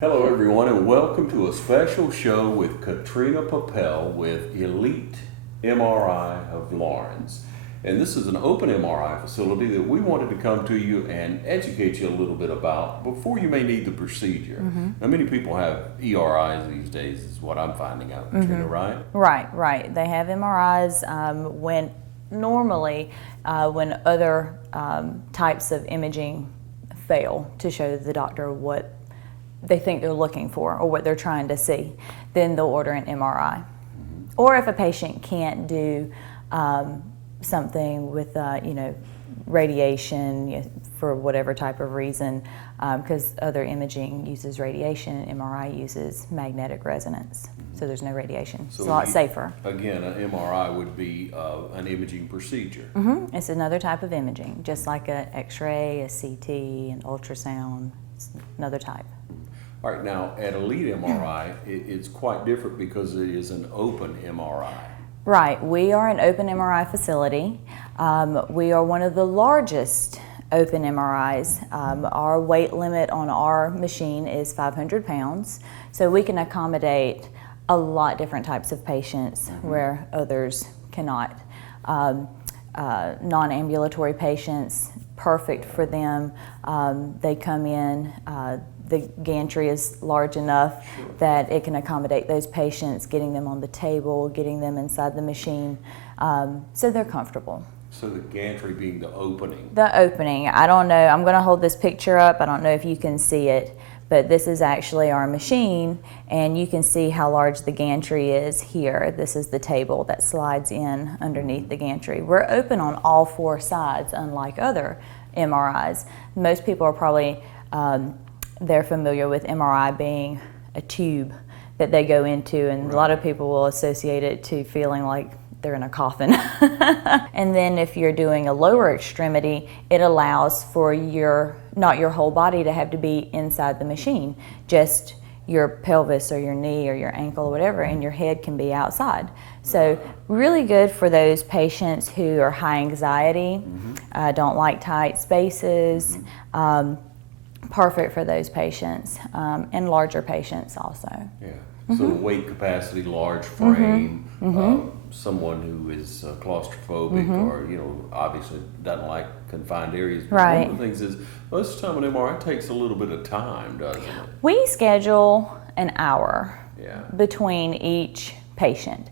Hello everyone and welcome to a special show with Katrina Papel with Elite MRI of Lawrence. And this is an open MRI facility that we wanted to come to you and educate you a little bit about before you may need the procedure. Now many people have ERIs these days is what I'm finding out, Katrina, right? Right. They have MRIs when normally when other types of imaging fail to show the doctor what they think they're looking for or what they're trying to see, then they'll order an MRI. Or if a patient can't do something with radiation for whatever type of reason, because other imaging uses radiation and MRI uses magnetic resonance, so there's no radiation. So it's a lot safer. Again, an MRI would be an imaging procedure. It's another type of imaging, just like an X-ray, a CT, an ultrasound. It's another type. All right, now at Elite MRI, it's quite different because it is an open MRI. Right, we are an open MRI facility. We are one of the largest open MRIs. Our weight limit on our machine is 500 pounds, so we can accommodate a lot different types of patients where others cannot. Non-ambulatory patients, perfect for them. They come in, the gantry is large enough that it can accommodate those patients, getting them on the table, getting them inside the machine, so they're comfortable. So the gantry being the opening. The opening, I don't know, I'm going to hold this picture up, I don't know if you can see it, but this is actually our machine, and you can see how large the gantry is here. This is the table that slides in underneath the gantry. We're open on all four sides, unlike other MRIs. Most people are probably they're familiar with MRI being a tube that they go into, and a lot of people will associate it to feeling like they're in a coffin. And then if you're doing a lower extremity, it allows for not your whole body to have to be inside the machine, just your pelvis or your knee or your ankle or whatever, and your head can be outside. So really good for those patients who are high anxiety, don't like tight spaces. Perfect for those patients, and larger patients also. Yeah. So weight capacity, large frame, someone who is claustrophobic or obviously doesn't like confined areas. But Right. one of the things is most of the time an MRI takes a little bit of time, doesn't it? We schedule an hour Yeah. between each patient,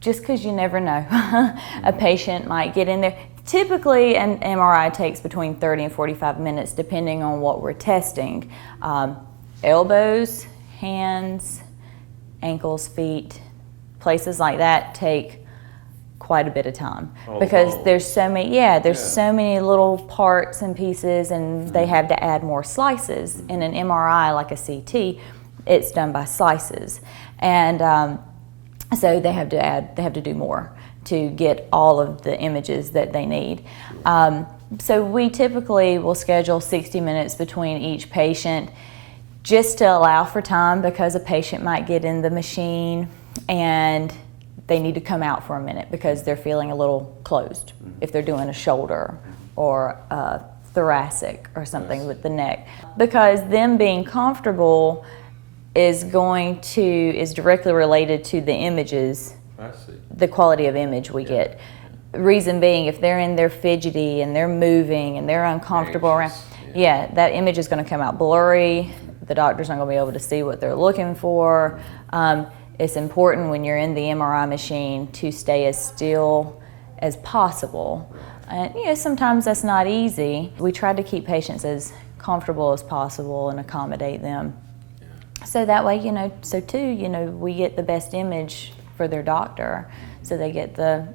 just because you never know. A patient might get in there. Typically, an MRI takes between 30 and 45 minutes, depending on what we're testing. Elbows, hands, ankles, feet, places like that take quite a bit of time because there's so many. There's so many little parts and pieces, and they have to add more slices. In an MRI, like a CT, it's done by slices, and so they have to do more to get all of the images that they need. So we typically will schedule 60 minutes between each patient just to allow for time, because a patient might get in the machine and they need to come out for a minute because they're feeling a little closed if they're doing a shoulder or a thoracic or something with the neck. Because them being comfortable is directly related to the images. I see. The quality of image we get. Reason being, if they're in there fidgety and they're moving and they're uncomfortable around, that image is going to come out blurry. The doctor's not going to be able to see what they're looking for. It's important when you're in the MRI machine to stay as still as possible. And sometimes that's not easy. We try to keep patients as comfortable as possible and accommodate them. So that way, we get the best image for their doctor, so they get the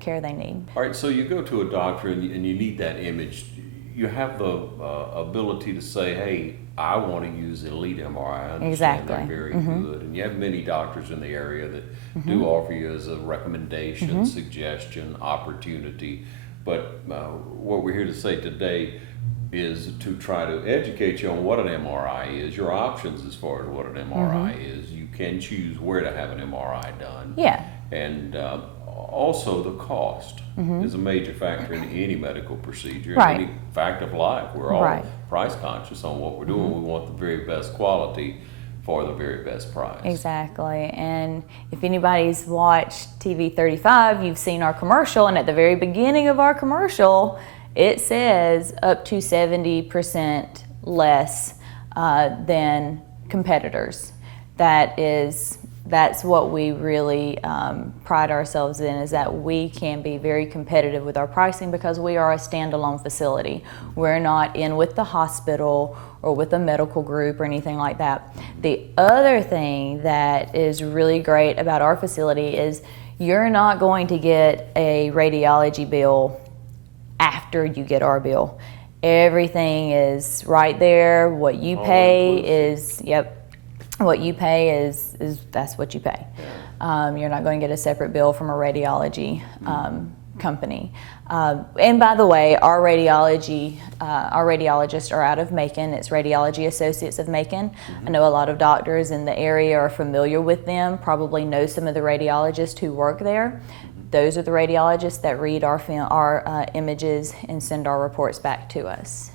care they need. All right, so you go to a doctor and you need that image. You have the ability to say, hey, I want to use Elite MRI. I understand they're very good. And you have many doctors in the area that do offer you as a recommendation, suggestion, opportunity. But what we're here to say today is to try to educate you on what an MRI is, your options as far as what an MRI is. You can choose where to have an MRI done. Yeah. And also the cost is a major factor in any medical procedure, Right. any fact of life. We're all Right. price conscious on what we're doing. We want the very best quality for the very best price. Exactly. And if anybody's watched TV 35, you've seen our commercial, and at the very beginning of our commercial, it says up to 70% less than competitors. That's what we really pride ourselves in, is that we can be very competitive with our pricing because we are a standalone facility. We're not in with the hospital or with a medical group or anything like that. The other thing that is really great about our facility is you're not going to get a radiology bill after you get our bill. Everything is right there. What you pay is, what you pay is that's what you pay. You're not going to get a separate bill from a radiology company. And by the way, our radiologists are out of Macon. It's Radiology Associates of Macon. I know a lot of doctors in the area are familiar with them, probably know some of the radiologists who work there. Those are the radiologists that read our images and send our reports back to us.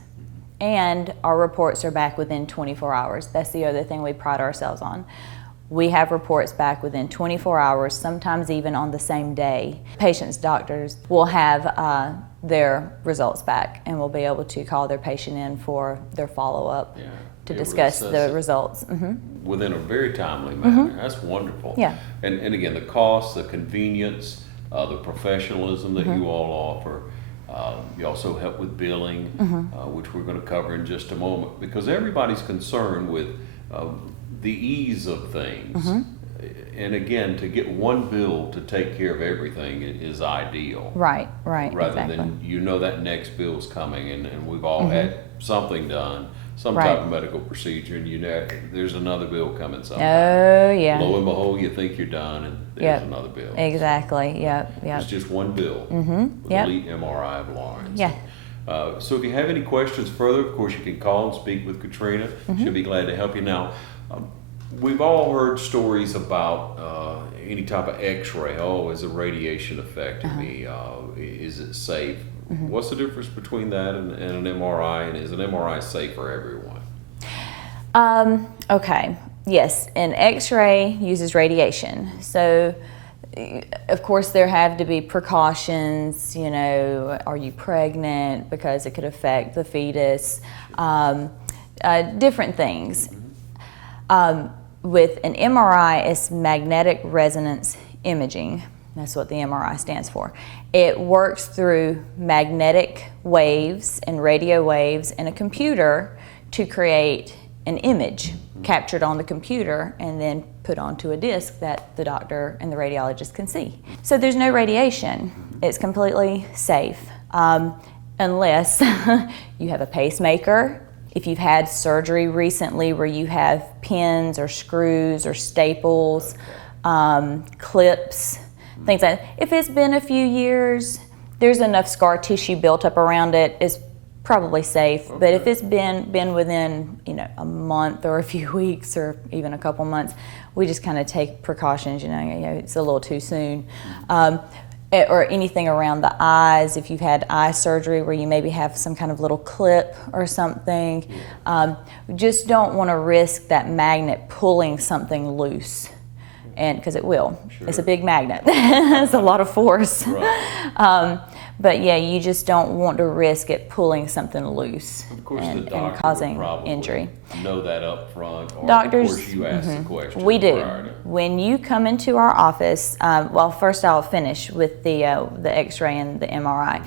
And our reports are back within 24 hours. That's the other thing we pride ourselves on. We have reports back within 24 hours, sometimes even on the same day. Patients' doctors will have their results back and will be able to call their patient in for their follow-up to discuss the results. Within a very timely manner. That's wonderful. Yeah. And again, the cost, the convenience, the professionalism that you all offer. You also help with billing, which we're going to cover in just a moment, because everybody's concerned with the ease of things. And again, to get one bill to take care of everything is ideal. Right, Rather exactly. than that next bill's coming, and we've all had something done, some type of medical procedure, and there's another bill coming sometime. Oh, yeah. Lo and behold, you think you're done, and there's another bill. Exactly, It's just one bill with Elite MRI of Lawrence. Yeah. So if you have any questions further, of course, you can call and speak with Katrina. She'll be glad to help you. Now, we've all heard stories about any type of x-ray. Oh, is the radiation affecting me? Is it safe? What's the difference between that and an MRI, and is an MRI safe for everyone? Okay, yes, an x-ray uses radiation. So, of course, there have to be precautions, are you pregnant, because it could affect the fetus, different things. With an MRI, it's magnetic resonance imaging. That's what the MRI stands for. It works through magnetic waves and radio waves in a computer to create an image captured on the computer and then put onto a disc that the doctor and the radiologist can see. So there's no radiation. It's completely safe, unless you have a pacemaker. If you've had surgery recently where you have pins or screws or staples, clips, things like that. If it's been a few years, there's enough scar tissue built up around it, it's probably safe. But if it's been within a month or a few weeks or even a couple months, we just kind of take precautions. It's a little too soon. Or anything around the eyes, if you've had eye surgery where you maybe have some kind of little clip or something, we just don't want to risk that magnet pulling something loose. And because it will. Sure. It's a big magnet. It's a lot of force. Right. But yeah, you just don't want to risk it pulling something loose and causing injury. Know that up front, or Doctors, of course you ask the question. We do. When you come into our office, well, first I'll finish with the X-ray and the MRI.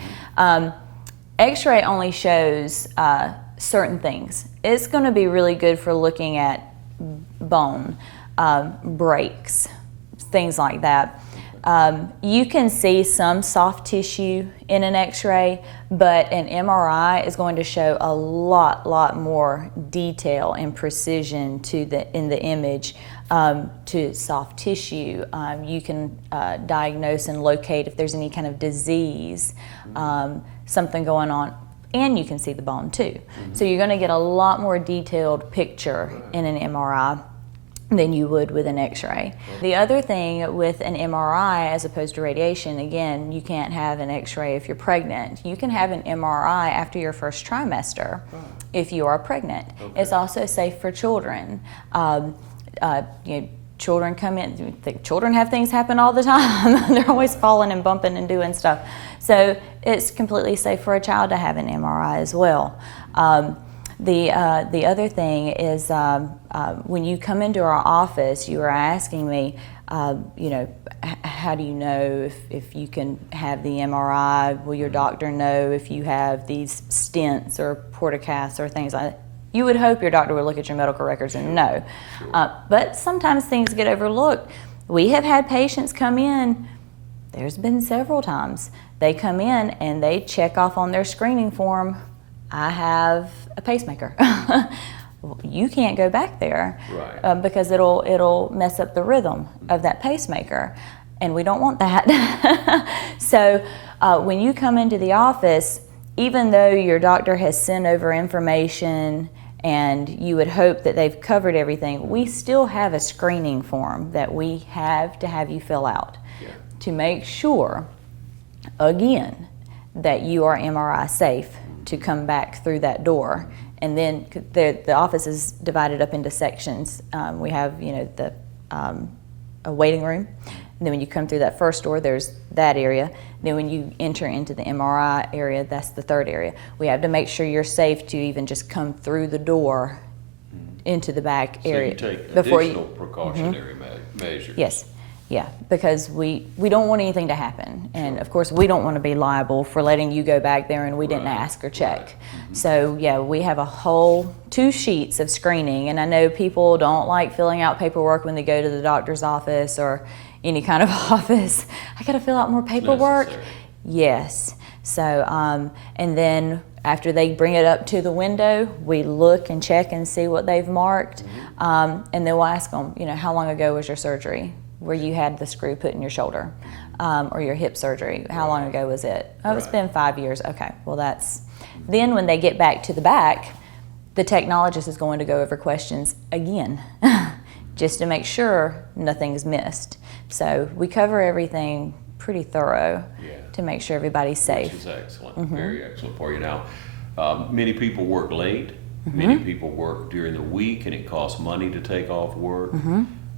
X-ray only shows certain things. It's going to be really good for looking at bone, breaks, things like that. You can see some soft tissue in an X-ray, but an MRI is going to show a lot more detail and precision in the image to soft tissue. You can diagnose and locate if there's any kind of disease, something going on, and you can see the bone too. So you're going to get a lot more detailed picture in an MRI. than you would with an x-ray. The other thing with an MRI as opposed to radiation, again, you can't have an x-ray if you're pregnant. You can have an MRI after your first trimester if you are pregnant. Okay. It's also safe for children. Children come in, children have things happen all the time. They're always falling and bumping and doing stuff. So it's completely safe for a child to have an MRI as well. The other thing is when you come into our office, you were asking me, how do you know if you can have the MRI? Will your doctor know if you have these stents or portacasts or things like that? You would hope your doctor would look at your medical records and know. But sometimes things get overlooked. We have had patients come in, there's been several times, they come in and they check off on their screening form, I have a pacemaker. You can't go back there because it'll mess up the rhythm of that pacemaker, and we don't want that. So when you come into the office, even though your doctor has sent over information and you would hope that they've covered everything, we still have a screening form that we have to have you fill out to make sure, again, that you are MRI safe to come back through that door. And then the office is divided up into sections. We have, a waiting room. And then when you come through that first door, there's that area. Then when you enter into the MRI area, that's the third area. We have to make sure you're safe to even just come through the door into the back area. So you take additional precautionary measures. Yes. Yeah, because we don't want anything to happen. And of course, we don't want to be liable for letting you go back there and we didn't ask or check. So yeah, we have a whole 2 sheets of screening. And I know people don't like filling out paperwork when they go to the doctor's office or any kind of office. I got to fill out more paperwork. Yes. So, and then after they bring it up to the window, we look and check and see what they've marked. And then we'll ask them, how long ago was your surgery? Where you had the screw put in your shoulder, or your hip surgery. How long ago was it? Oh, it's been 5 years. Okay, well then when they get back to the back, the technologist is going to go over questions again, just to make sure nothing's missed. So we cover everything pretty thorough to make sure everybody's safe. Which is excellent, very excellent for you. Now, many people work late, many people work during the week, and it costs money to take off work.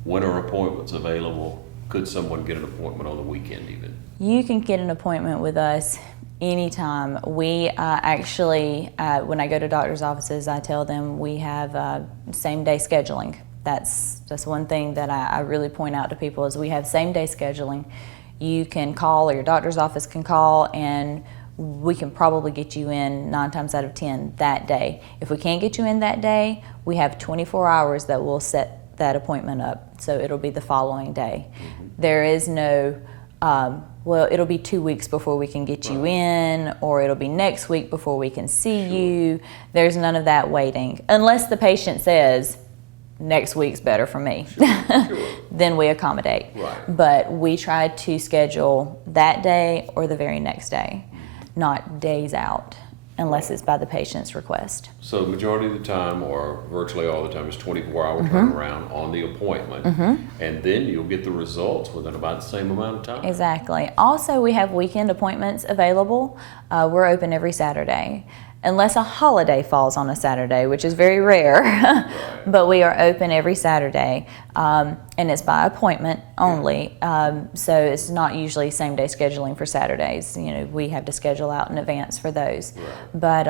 When are appointments available? Could someone get an appointment on the weekend even? You can get an appointment with us anytime. We actually, when I go to doctor's offices, I tell them we have same-day scheduling. That's one thing that I really point out to people is we have same-day scheduling. You can call, or your doctor's office can call, and we can probably get you in 9 times out of 10 that day. If we can't get you in that day, we have 24 hours that we'll set that appointment up, so it'll be the following day. There is no, it'll be 2 weeks before we can get you in, or it'll be next week before we can see you. There's none of that waiting, unless the patient says, next week's better for me. Then we accommodate. But we try to schedule that day or the very next day, not days out, unless it's by the patient's request. So the majority of the time, or virtually all the time, is 24-hour turnaround on the appointment, and then you'll get the results within about the same amount of time. Exactly. Also, we have weekend appointments available. We're open every Saturday, unless a holiday falls on a Saturday, which is very rare. But we are open every Saturday, and it's by appointment only. So it's not usually same-day scheduling for Saturdays. We have to schedule out in advance for those. But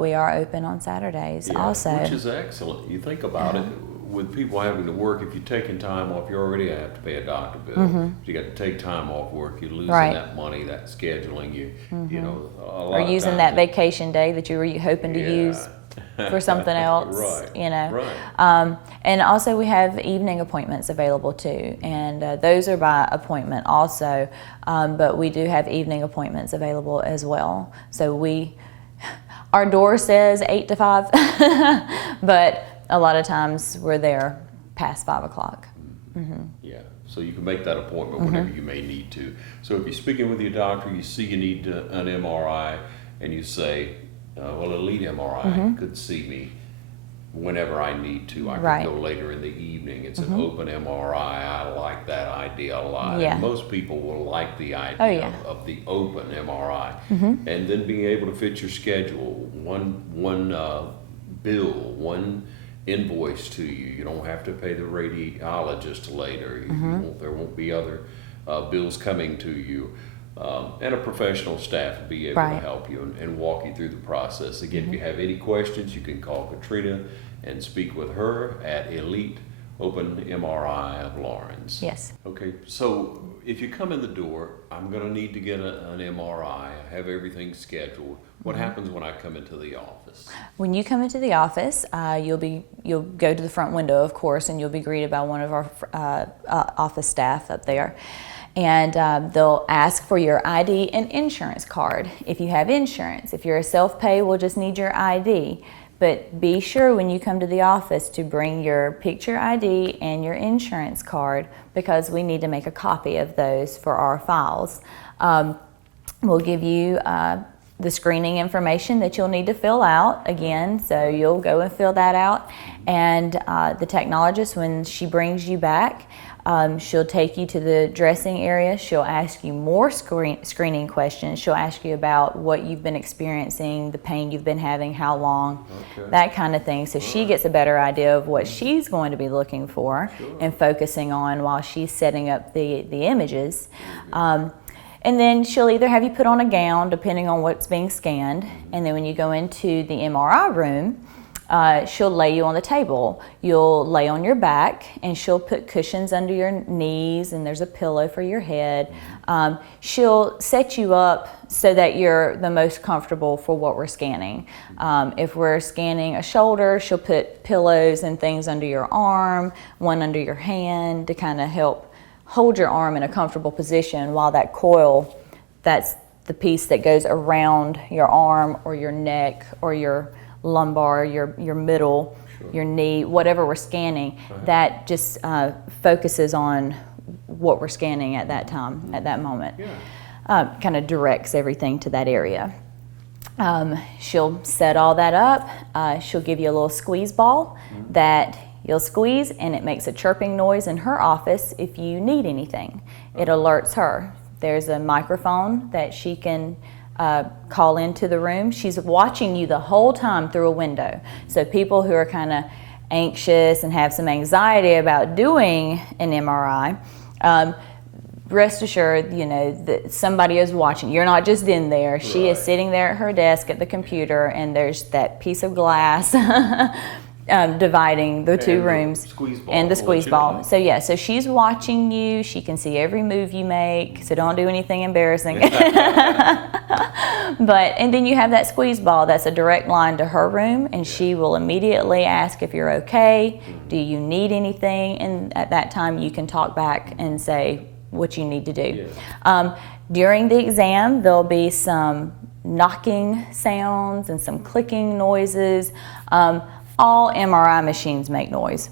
we are open on Saturdays also. Which is excellent. You think about it, with people having to work, if you're taking time off, you already have to pay a doctor bill. You got to take time off work. You're losing that money, that scheduling. You know, a lot or of using that vacation day that you were hoping to use for something else. And also we have evening appointments available too, and those are by appointment also. But we do have evening appointments available as well. So our door says 8 to 5, but a lot of times we're there past 5 o'clock. Yeah, so you can make that appointment whenever you may need to. So if you're speaking with your doctor, you see you need an MRI, and you say, well, a lead MRI could see me. whenever I need to. I Right. can go later in the evening. It's an open MRI. I like that idea a lot. Yeah. And most people will like the idea Oh, yeah. of the open MRI. And then being able to fit your schedule, one bill, one invoice to you. You don't have to pay the radiologist later. There won't be other bills coming to you. And a professional staff will be able to Right. help you and walk you through the process. Again, if you have any questions, you can call Katrina and speak with her at Elite Open MRI of Lawrence. Yes. Okay, so if you come in the door, I'm going to need to get an MRI. I have everything scheduled. What happens when I come into the office? When you come into the office, you'll go to the front window, of course, and you'll be greeted by one of our office staff up there. And they'll ask for your ID and insurance card. If you have insurance, if you're a self-pay, we'll just need your ID. But be sure when you come to the office to bring your picture ID and your insurance card, because we need to make a copy of those for our files. We'll give you the screening information that you'll need to fill out again, so you'll go and fill that out. And the technologist, when she brings you back, she'll take you to the dressing area. She'll ask you more screening questions. She'll ask you about what you've been experiencing, the pain you've been having, how long, that kind of thing. So she gets a better idea of what she's going to be looking for and focusing on while she's setting up the images. And then she'll either have you put on a gown, depending on what's being scanned. And then when you go into the MRI room, she'll lay you on the table. You'll lay on your back, and she'll put cushions under your knees, and there's a pillow for your head. She'll set you up so that you're the most comfortable for what we're scanning. If we're scanning a shoulder, she'll put pillows and things under your arm, one under your hand, to kind of help hold your arm in a comfortable position, while that coil, that's the piece that goes around your arm or your neck or your lumbar, your middle, your knee, whatever we're scanning, that just focuses on what we're scanning at that time, at that moment. Kind of directs everything to that area. She'll set all that up. She'll give you a little squeeze ball that you'll squeeze, and it makes a chirping noise in her office if you need anything. It alerts her. There's a microphone that she can call into the room. She's watching you the whole time through a window. So people who are kind of anxious and have some anxiety about doing an MRI, rest assured, that somebody is watching. You're not just in there. She is sitting there at her desk at the computer, and there's that piece of glass dividing the two rooms and the squeeze ball. So yeah, so she's watching you. She can see every move you make, so don't do anything embarrassing. And then you have that squeeze ball that's a direct line to her room, and she will immediately ask if you're okay, do you need anything, and at that time you can talk back and say what you need to do. During the exam, there'll be some knocking sounds and some clicking noises. All MRI machines make noise.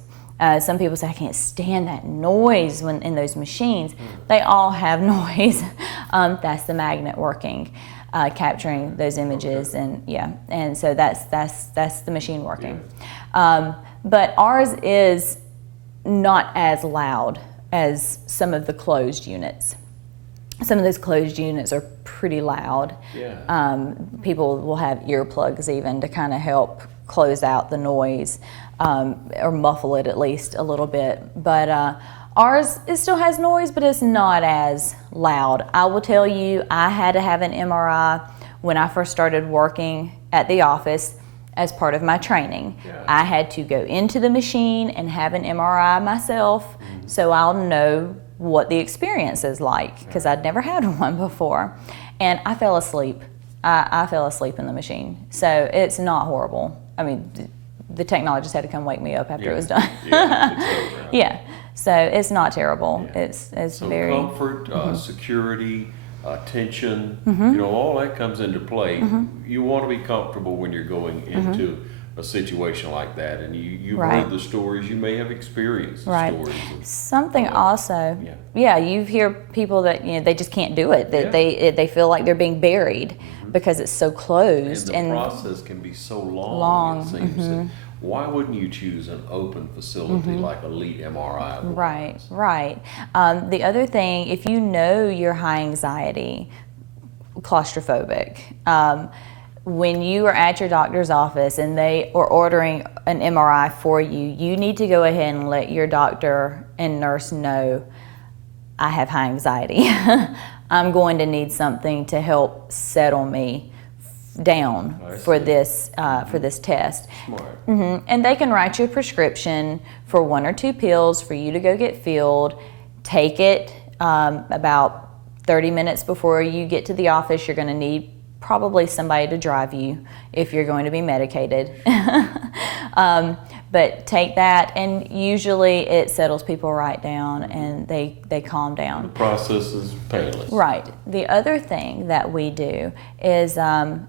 Some people say, I can't stand that noise when in those machines. They all have noise. That's the magnet working, capturing those images, and so that's the machine working. But ours is not as loud as some of the closed units. Some of those closed units are pretty loud. People will have earplugs even to kind of help close out the noise, or muffle it at least a little bit. But ours, it still has noise, but it's not as loud. I will tell you, I had to have an MRI when I first started working at the office as part of my training. I had to go into the machine and have an MRI myself, so I'll know what the experience is like, because I'd never had one before. And I fell asleep. I fell asleep in the machine. So it's not horrible. I mean, the technologist had to come wake me up after it was done. So it's not terrible. It's so very comfort, security, attention, all that comes into play. You want to be comfortable when you're going into a situation like that, and you've heard the stories, you may have experienced the stories. Something also, you hear people that they just can't do it. That they feel like they're being buried because it's so closed, and the process can be so long. It seems. why wouldn't you choose an open facility like Elite MRI? Of Right, Lawrence? right. The other thing, if you know you're high anxiety, claustrophobic, when you are at your doctor's office and they are ordering an MRI for you, you need to go ahead and let your doctor and nurse know, I have high anxiety. I'm going to need something to help settle me down for this test. Smart. And they can write you a prescription for 1 or 2 pills for you to go get filled. Take it about 30 minutes before you get to the office. You're going to need probably somebody to drive you if you're going to be medicated. But take that, and usually it settles people right down and they calm down. The process is painless. Right. The other thing that we do is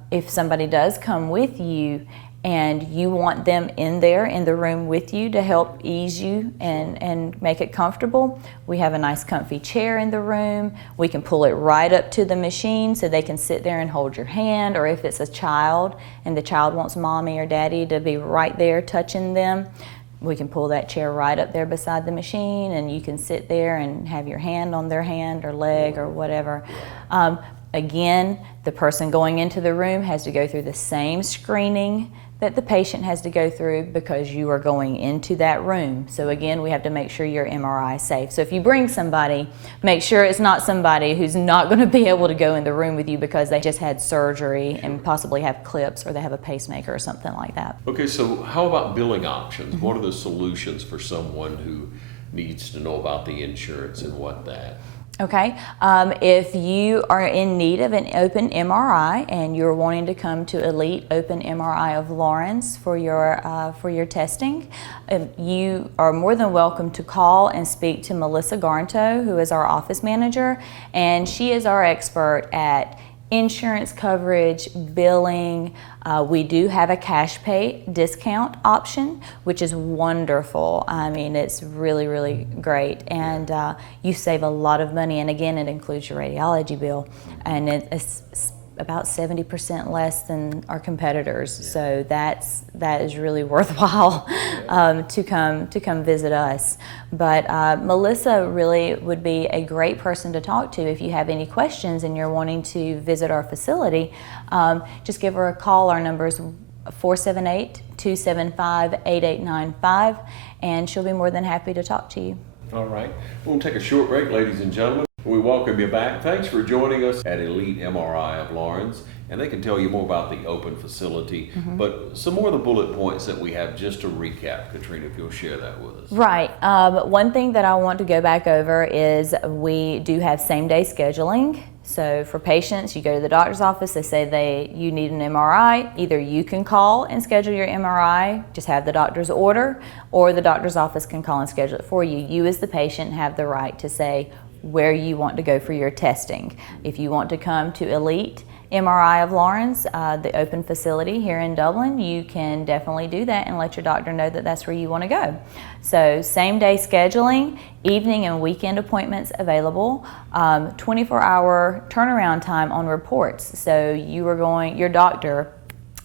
if somebody does come with you and you want them in the room with you to help ease you and make it comfortable, we have a nice comfy chair in the room. We can pull it right up to the machine so they can sit there and hold your hand, or if it's a child and the child wants mommy or daddy to be right there touching them, we can pull that chair right up there beside the machine and you can sit there and have your hand on their hand or leg or whatever. Again, the person going into the room has to go through the same screening that the patient has to go through because you are going into that room. So again, we have to make sure your MRI is safe. So if you bring somebody, make sure it's not somebody who's not going to be able to go in the room with you because they just had surgery and possibly have clips or they have a pacemaker or something like that. Okay, so how about billing options? What are the solutions for someone who needs to know about the insurance and what that? Okay, if you are in need of an open MRI and you're wanting to come to Elite Open MRI of Lawrence for your testing, you are more than welcome to call and speak to Melissa Garnto, who is our office manager, and she is our expert at insurance coverage, billing. We do have a cash pay discount option, which is wonderful. I mean, it's really, really great. And you save a lot of money. And again, it includes your radiology bill. And it's about 70% less than our competitors. So that is really worthwhile to come visit us. But Melissa really would be a great person to talk to if you have any questions and you're wanting to visit our facility. Just give her a call. Our number is 478-275-8895, and she'll be more than happy to talk to you. All right. We'll take a short break, ladies and gentlemen. We welcome you back. Thanks for joining us at Elite MRI of Lawrence. And they can tell you more about the open facility, but some more of the bullet points that we have just to recap, Katrina, if you'll share that with us. Right. One thing that I want to go back over is we do have same-day scheduling. So for patients, you go to the doctor's office, they say you need an MRI. Either you can call and schedule your MRI, just have the doctor's order, or the doctor's office can call and schedule it for you. You as the patient have the right to say where you want to go for your testing. If you want to come to Elite MRI of Lawrence, the open facility here in Dublin, you can definitely do that and let your doctor know that that's where you want to go. So same day scheduling, evening and weekend appointments available, 24-hour turnaround time on reports. So your doctor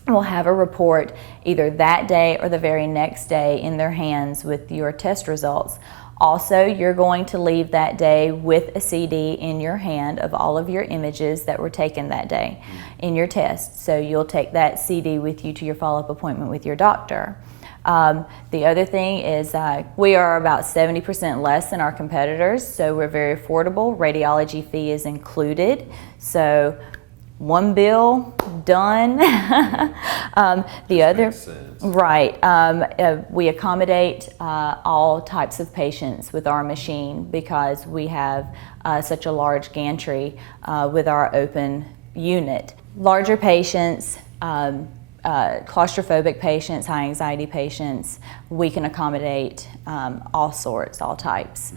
will have a report either that day or the very next day in their hands with your test results. Also, you're going to leave that day with a CD in your hand of all of your images that were taken that day in your test. So you'll take that CD with you to your follow-up appointment with your doctor. The other thing is we are about 70% less than our competitors, so we're very affordable. Radiology fee is included. So one bill, done. The other, right, we accommodate all types of patients with our machine because we have such a large gantry with our open unit. Larger patients, claustrophobic patients, high anxiety patients, we can accommodate all sorts, all types.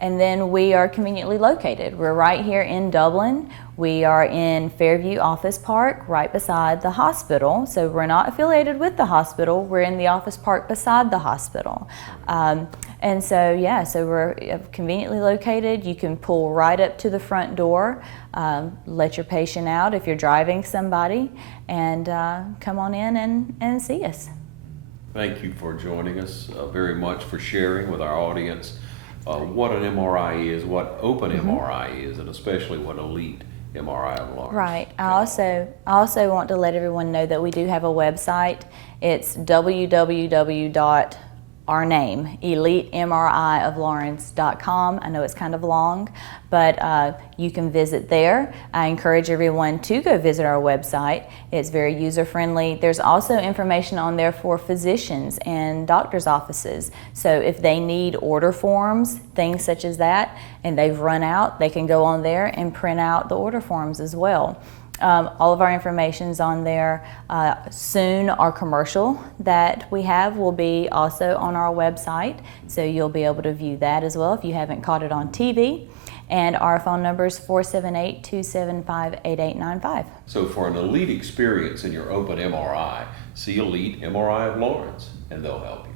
And then we are conveniently located. We're right here in Dublin. We are in Fairview Office Park, right beside the hospital. So we're not affiliated with the hospital. We're in the office park beside the hospital. And so, yeah, so we're conveniently located. You can pull right up to the front door, let your patient out if you're driving somebody, and come on in and see us. Thank you for joining us very much, for sharing with our audience what an MRI is, what open MRI is, and especially what elite MRI of Lawrence. Right. I also want to let everyone know that we do have a website. It's eliteMRIofLawrence.com. I know it's kind of long, but you can visit there. I encourage everyone to go visit our website. It's very user-friendly. There's also information on there for physicians and doctors' offices. So if they need order forms, things such as that, and they've run out, they can go on there and print out the order forms as well. All of our information's on there. Soon our commercial that we have will be also on our website, so you'll be able to view that as well if you haven't caught it on TV. And our phone number is 478-275-8895. So for an elite experience in your open MRI, see Elite MRI of Lawrence, and they'll help you.